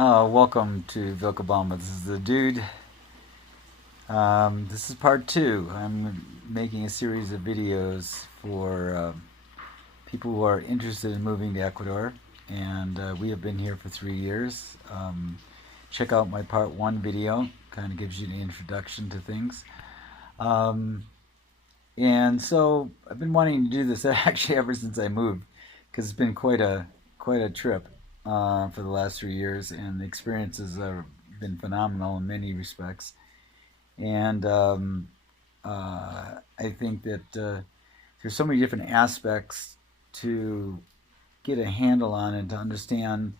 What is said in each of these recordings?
Welcome to Vilcabamba. This is the dude. This is part two. I'm making a series of videos for people who are interested in moving to Ecuador, and we have been here for 3 years. Check out my part one video. Kind of gives you an introduction to things. Um, and so I've been wanting to do this actually ever since I moved, because it's been quite a trip for the last 3 years, and the experiences have been phenomenal in many respects. And I think that there's so many different aspects to get a handle on and to understand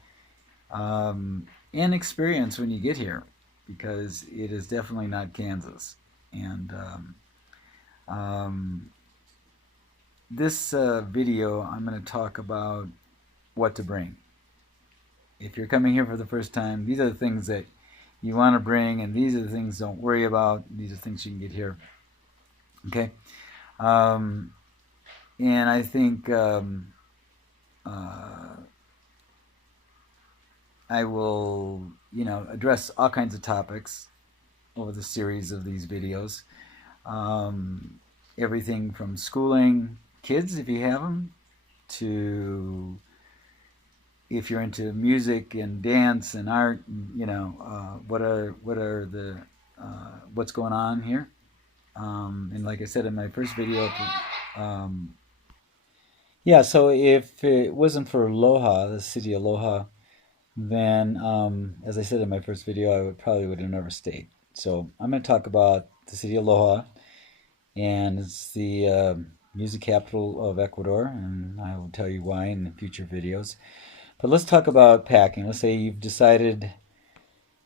and experience when you get here, because it is definitely not Kansas. And um, this video, I'm going to talk about what to bring. If you're coming here for the first time, these are the things that you want to bring, and these are the things don't worry about. These are things you can get here. Okay? Um, and I think I will, address all kinds of topics over the series of these videos. Um, Everything from schooling kids, if you have them, to if you're into music and dance and art, what are the what's going on here. And like I said in my first video, um, yeah. So if it wasn't for Loja, the city of Loja, then as I said in my first video, I would have never stayed. So I'm going to talk about the city of Loja, and it's the music capital of Ecuador, and I will tell you why in future videos. But let's talk about packing. Let's say you've decided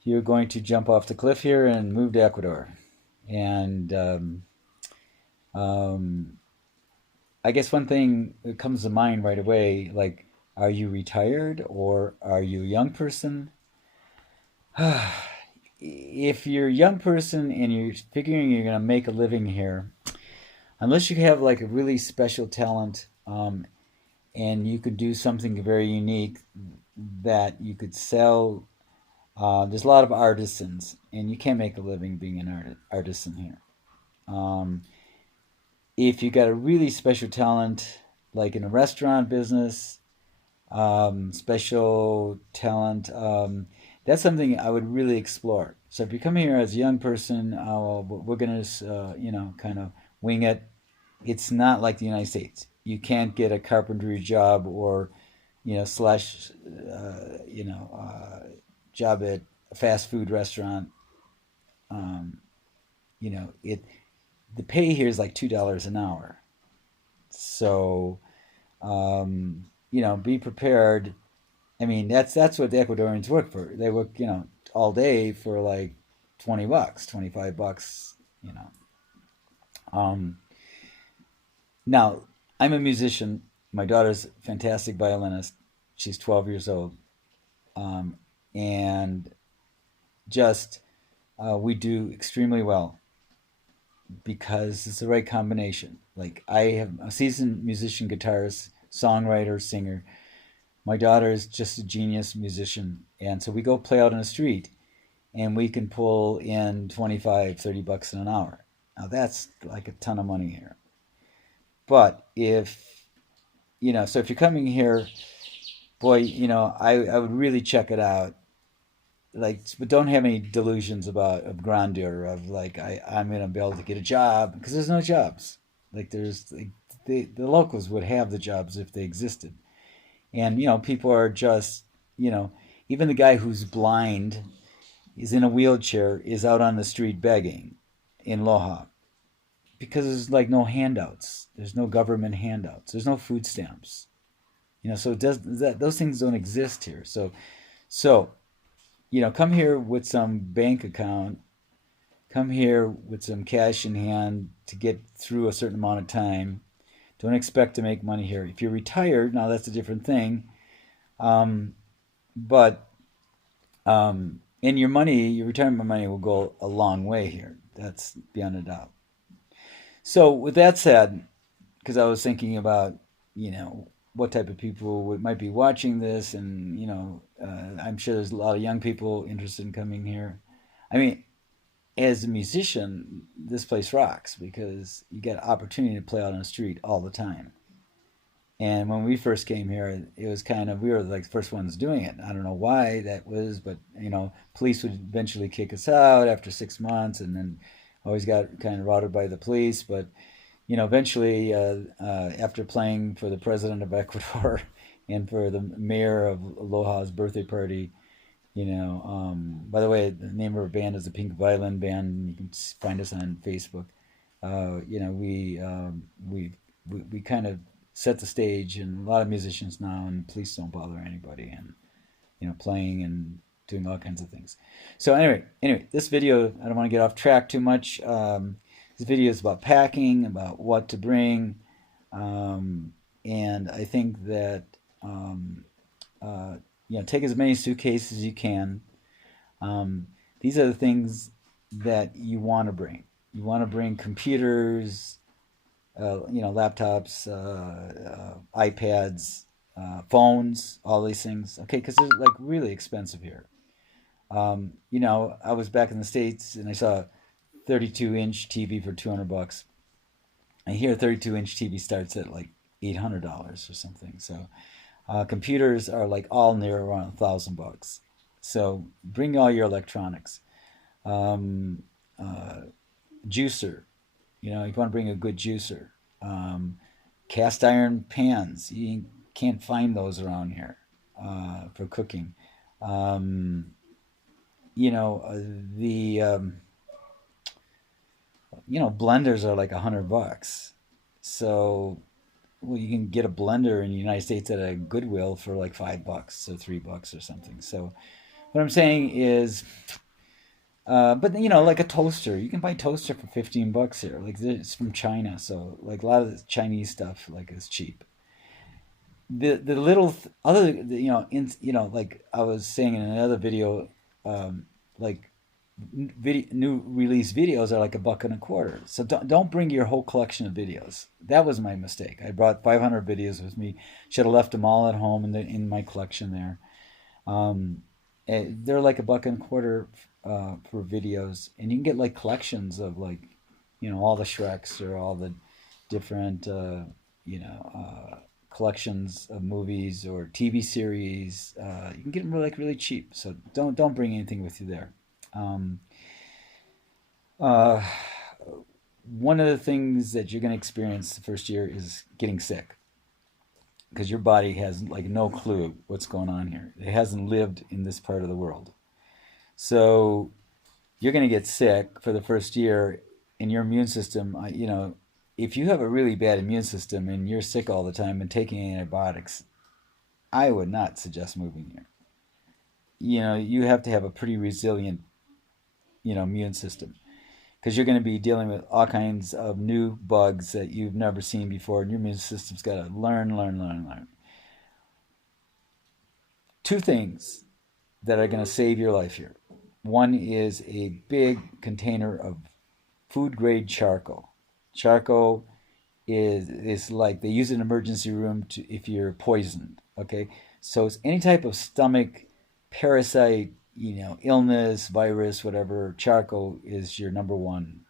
you're going to jump off the cliff here and move to Ecuador. And um, I guess one thing that comes to mind right away, like, are you retired or are you a young person? If you're a young person and you're figuring you're going to make a living here, unless you have like a really special talent, and you could do something very unique that you could sell. There's a lot of artisans, and you can't make a living being an artisan here. Um, if you got a really special talent, like in a restaurant business, special talent, that's something I would really explore. So if you come here as a young person, we're gonna, kind of wing it. It's not like the United States. You can't get a carpentry job or, slash, job at a fast food restaurant. Um, it the pay here is like $2 an hour. So, be prepared. I mean, that's what the Ecuadorians work for. They work, all day for like $20, $25. You know. Um, Now, I'm a musician. My daughter's a fantastic violinist. She's 12 years old, and just we do extremely well because it's the right combination. Like, I have a seasoned musician, guitarist, songwriter, singer. My daughter is just a genius musician, and so we go play out in the street, and we can pull in 25, $30 an hour. Now that's like a ton of money here. But so if you're coming here, boy, I would really check it out. Like, but don't have any delusions of grandeur of like I'm gonna be able to get a job, because there's no jobs. Like, there's like, the locals would have the jobs if they existed, and people are just, you know even the guy who's blind, is in a wheelchair, is out on the street begging in Loja, because there's like no handouts. There's no government handouts. There's no food stamps. So it does that. Those things don't exist here. So come here with some bank account. Come here with some cash in hand to get through a certain amount of time. Don't expect to make money here. If you're retired, now that's a different thing. Um, but and your retirement money will go a long way here. That's beyond a doubt. So with that said, because I was thinking about, you know, what type of people might be watching this, and I'm sure there's a lot of young people interested in coming here. I mean, as a musician, this place rocks because you get opportunity to play out on the street all the time. And when we first came here, it was kind of we were like the first ones doing it. I don't know why that was, but police would eventually kick us out after 6 months, and then always got kind of routed by the police. But eventually, after playing for the president of Ecuador and for the mayor of Loja's birthday party, by the way, the name of our band is the Pink Violin Band. You can find us on Facebook. We kind of set the stage, and a lot of musicians now, and police don't bother anybody, and playing and doing all kinds of things. So anyway, this video, I don't want to get off track too much. This video is about packing, about what to bring, and I think that take as many suitcases as you can. These are the things that you want to bring. You want to bring computers, laptops, iPads, phones, all these things. Okay, because they're like really expensive here. I was back in the States and I saw a 32-inch TV for $200. And here, 32-inch TV starts at like $800 or something. So computers are like all near around $1,000. So bring all your electronics. Um, uh, Juicer, you want to bring a good juicer. Um, Cast iron pans, you can't find those around here for cooking. Um, the blenders are like $100. So well, you can get a blender in the United States at a Goodwill for like $5 or $3 or something. So what I'm saying is, but like a toaster, you can buy a toaster for $15 here. Like it's from China, so like a lot of the Chinese stuff like is cheap. The little other like I was saying in another video, like new release videos are like $1.25. So don't bring your whole collection of videos. That was my mistake. I brought 500 videos with me. Should have left them all at home in my collection there. Um, they're like $1.25 for videos, and you can get like collections of like all the Shreks or all the different you know collections of movies or TV series. You can get them like really cheap. So don't bring anything with you there. Um, uh, One of the things that you're going to experience the first year is getting sick because your body has like no clue what's going on here. It hasn't lived in this part of the world. So you're going to get sick for the first year, and your immune system, if you have a really bad immune system and you're sick all the time and taking antibiotics, I would not suggest moving here. You have to have a pretty resilient, immune system because you're going to be dealing with all kinds of new bugs that you've never seen before, and your immune system's got to learn. Two things that are going to save your life here. One is a big container of food grade charcoal. Charcoal is like they use it in an emergency room to if you're poisoned. Okay, so it's any type of stomach parasite, illness, virus, whatever. Charcoal is your number one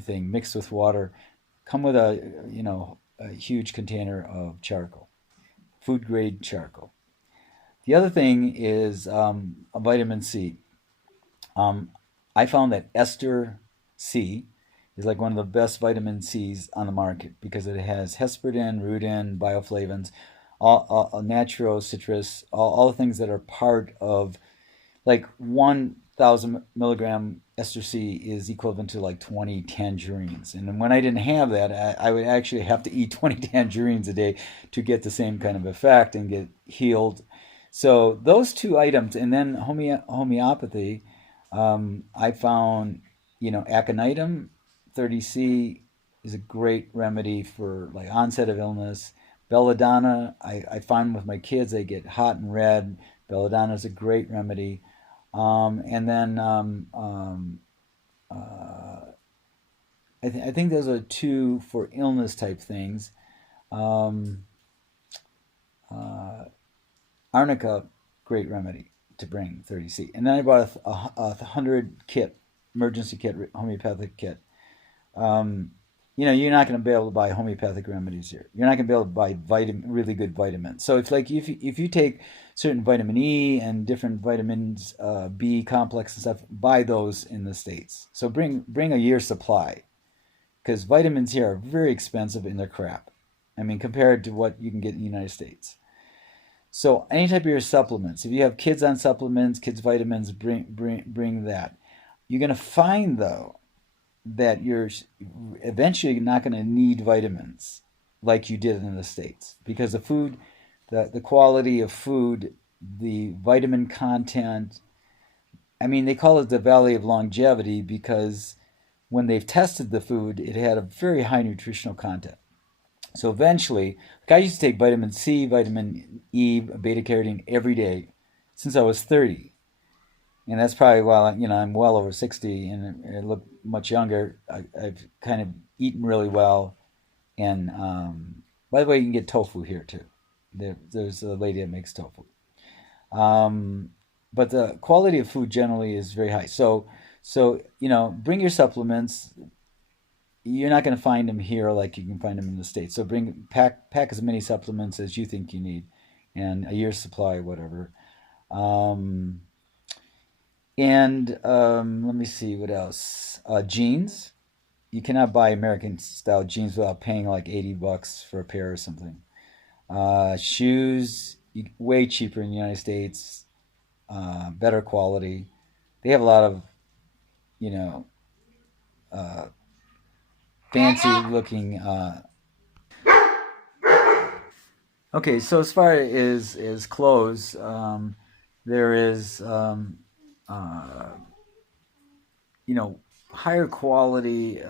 thing mixed with water. Come with a huge container of charcoal, food grade charcoal. The other thing is a vitamin C. Um, I found that ester C is like one of the best vitamin C's on the market because it has hesperidin, rutin, bioflavones, all natural citrus, all the things that are part of like 1,000 milligram ester C is equivalent to like 20 tangerines. And when I didn't have that, I would actually have to eat 20 tangerines a day to get the same kind of effect and get healed. So those two items, and then homeopathy, I found, aconitum 30C is a great remedy for like onset of illness. Belladonna, I find with my kids, they get hot and red. Belladonna is a great remedy. And then I think those are two for illness type things. Um, Uh, Arnica, great remedy to bring 30C. And then I bought a 100 kit, emergency kit, homeopathic kit. Um, you're not going to be able to buy homeopathic remedies here. You're not going to be able to buy really good vitamins. So if you take certain vitamin E and different vitamins, B complex and stuff, buy those in the States. So bring a year's supply, because vitamins here are very expensive and they're crap. I mean, compared to what you can get in the United States. So any type of your supplements, if you have kids on supplements, kids vitamins, bring that. You're going to find though that you're eventually not going to need vitamins like you did in the States, because the food, the quality of food, the vitamin content. I mean, they call it the Valley of Longevity because when they've tested the food, it had a very high nutritional content. So eventually, like I used to take vitamin C, vitamin E, beta carotene every day since I was 30. And that's probably while I'm well over 60 and I look much younger. I've kind of eaten really well. And by the way, you can get tofu here too. There's a lady that makes tofu. Um, but the quality of food generally is very high. So bring your supplements. You're not going to find them here like you can find them in the States. So pack as many supplements as you think you need, and a year's supply, whatever. Um, and let me see what else. Jeans. You cannot buy American style jeans without paying like $80 for a pair or something. Shoes, way cheaper in the United States. Better quality. They have a lot of you know uh, fancy looking. Okay, so as far as clothes, there is uh, higher quality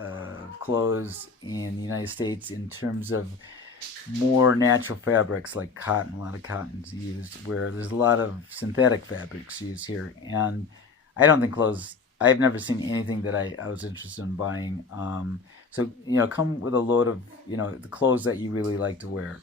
clothes in the United States in terms of more natural fabrics like cotton. A lot of cotton's used, where there's a lot of synthetic fabrics used here. And I don't think clothes. I've never seen anything that I was interested in buying. So come with a load of the clothes that you really like to wear.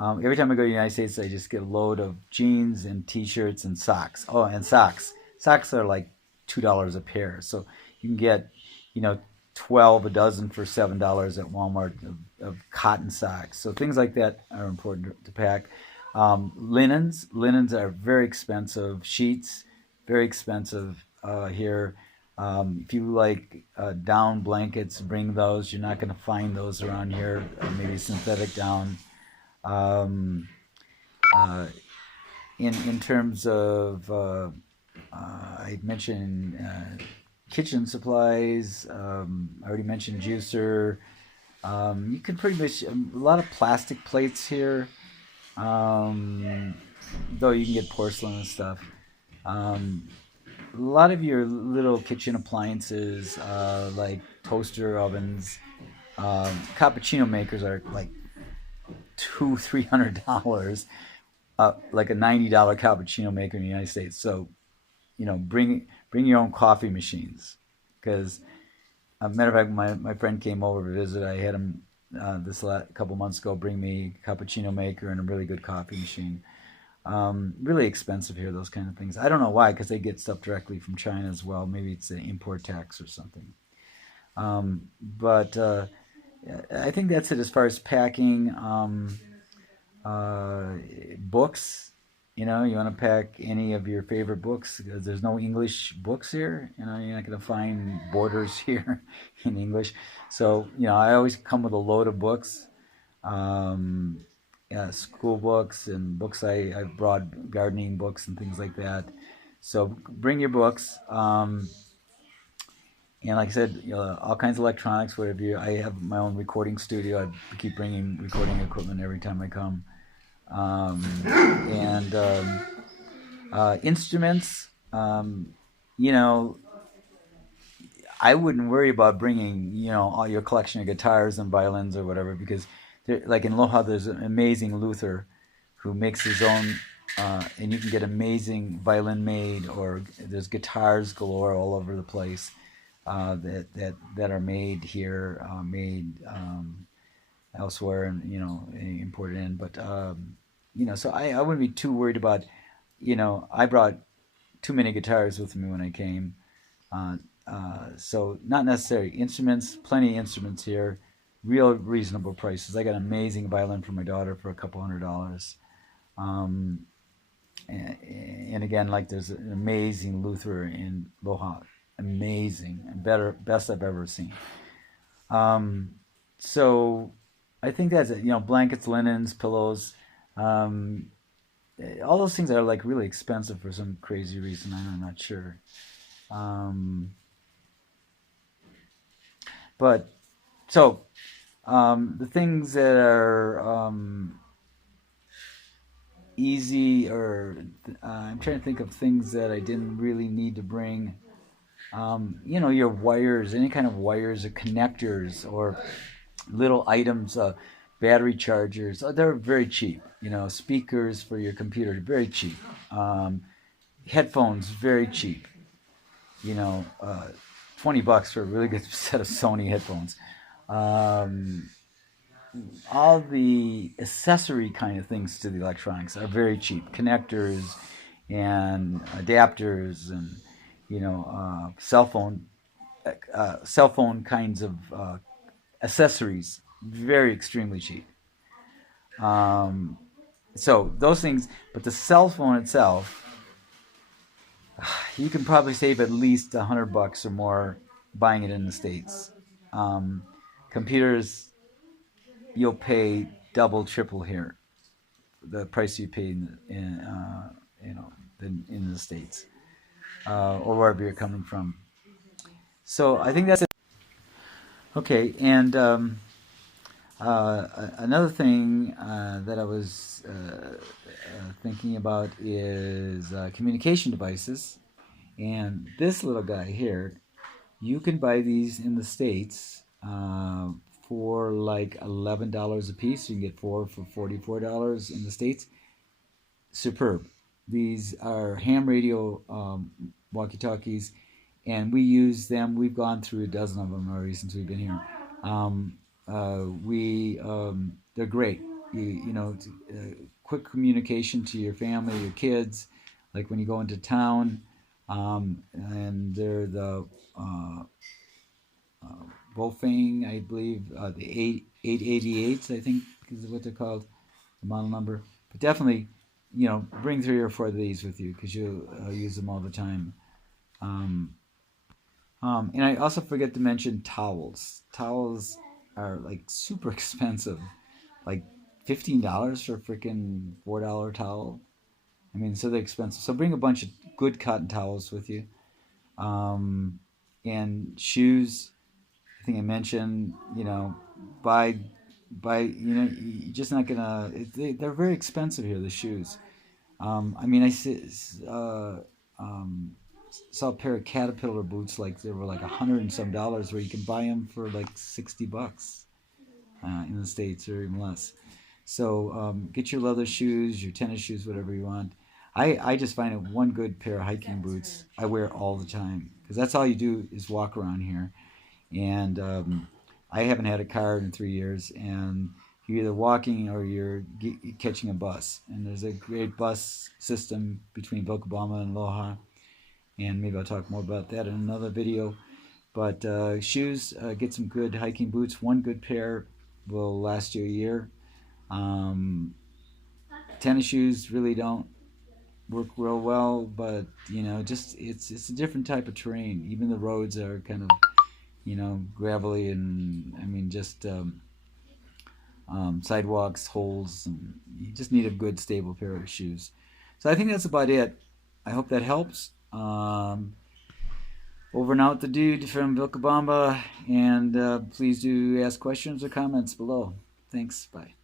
Every time I go to the United States, I just get a load of jeans and T-shirts and socks. Oh, and socks. Socks are like $2 a pair, so you can get, you know, 12 a dozen for $7 at Walmart of cotton socks. So things like that are important to pack. Linens are very expensive. Sheets, very expensive here. If you like down blankets, bring those. You're not going to find those around here. Maybe synthetic down. Um, uh, in terms of I mentioned kitchen supplies. I already mentioned juicer. You can pretty much a lot of plastic plates here, um, though you can get porcelain and stuff. Um, a lot of your little kitchen appliances, like toaster ovens, cappuccino makers are like $200-300, like a $90 cappuccino maker in the United States. So bring your own coffee machines, because matter of fact, my friend came over to visit. I had him couple months ago bring me a cappuccino maker and a really good coffee machine. Really expensive here, those kind of things. I don't know why, because they get stuff directly from China as well. Maybe it's an import tax or something. But I think that's it as far as packing. Uh, Books, you want to pack any of your favorite books, because there's no English books here. You're not going to find Borders here in English. So, I always come with a load of books, um, yeah, school books and books I brought, gardening books and things like that. So bring your books. And like I said, all kinds of electronics, whatever I have my own recording studio. I keep bringing recording equipment every time I come. And Instruments. You know, I wouldn't worry about bringing all your collection of guitars and violins or whatever, because like in Loja, there's an amazing Luther who makes his own, and you can get amazing violin made, or there's guitars galore all over the place that are made here, made elsewhere, and imported in. But So I wouldn't be too worried about, I brought too many guitars with me when I came. Uh, so not necessary instruments, plenty of instruments here, real reasonable prices. I got an amazing violin for my daughter for a couple $100. Um, and again, like there's an amazing luthier in Loja, amazing and best I've ever seen. Um, so I think that's it. Blankets, linens, pillows, um, all those things are like really expensive for some crazy reason. I'm not sure. Um, but so the things that are easy, or I'm trying to think of things that I didn't really need to bring. Your wires, any kind of wires or connectors or little items, battery chargers. They're very cheap. Speakers for your computer, very cheap. Um, Headphones, very cheap. You know, uh, $20 for a really good set of Sony headphones. Um, all the accessory kind of things to the electronics are very cheap. Connectors and adapters and cell phone kinds of accessories, very extremely cheap. Um, so those things, but the cell phone itself, you can probably save at least $100 or more buying it in the states. Um, Computers, you'll pay double, triple here the price you pay you know in the states, or wherever you're coming from. So I think that's it. Okay, and another thing that I was thinking about is communication devices. And this little guy here, you can buy these in the States for like $11 a piece. You can get four for $44 in the States. Superb. These are ham radio walkie talkies, and we use them. We've gone through a dozen of them already since we've been here. We They're great. Quick communication to your family, your kids, like when you go into town. And they're the uh, Wolfing, I believe, the 888s, I think is what they're called, the model number. But definitely, bring 3 or 4 of these with you because you'll use them all the time. Um, and I also forget to mention towels. Towels are like super expensive, like $15 for a freaking $4 towel. I mean, so they're expensive. So bring a bunch of good cotton towels with you. Um, and shoes. I think I mentioned, buy, you're just not gonna. They're very expensive here. The shoes. I mean, uh, um, saw a pair of Caterpillar boots like they were like $100 and some, where you can buy them for like $60 in the States or even less. So get your leather shoes, your tennis shoes, whatever you want. I just find it one good pair of hiking boots I wear all the time because that's all you do is walk around here. And I haven't had a car in 3 years, and you're either walking or you're catching a bus. And there's a great bus system between Vilcabamba and Loja, and maybe I'll talk more about that in another video. But shoes, get some good hiking boots. One good pair will last you a year. Um, Tennis shoes really don't work real well, but just it's a different type of terrain. Even the roads are kind of gravelly, and I mean just sidewalks, holes, and you just need a good stable pair of shoes. So I think that's about it. I hope that helps. Over and out, the dude from Vilcabamba, and please do ask questions or comments below. Thanks. Bye.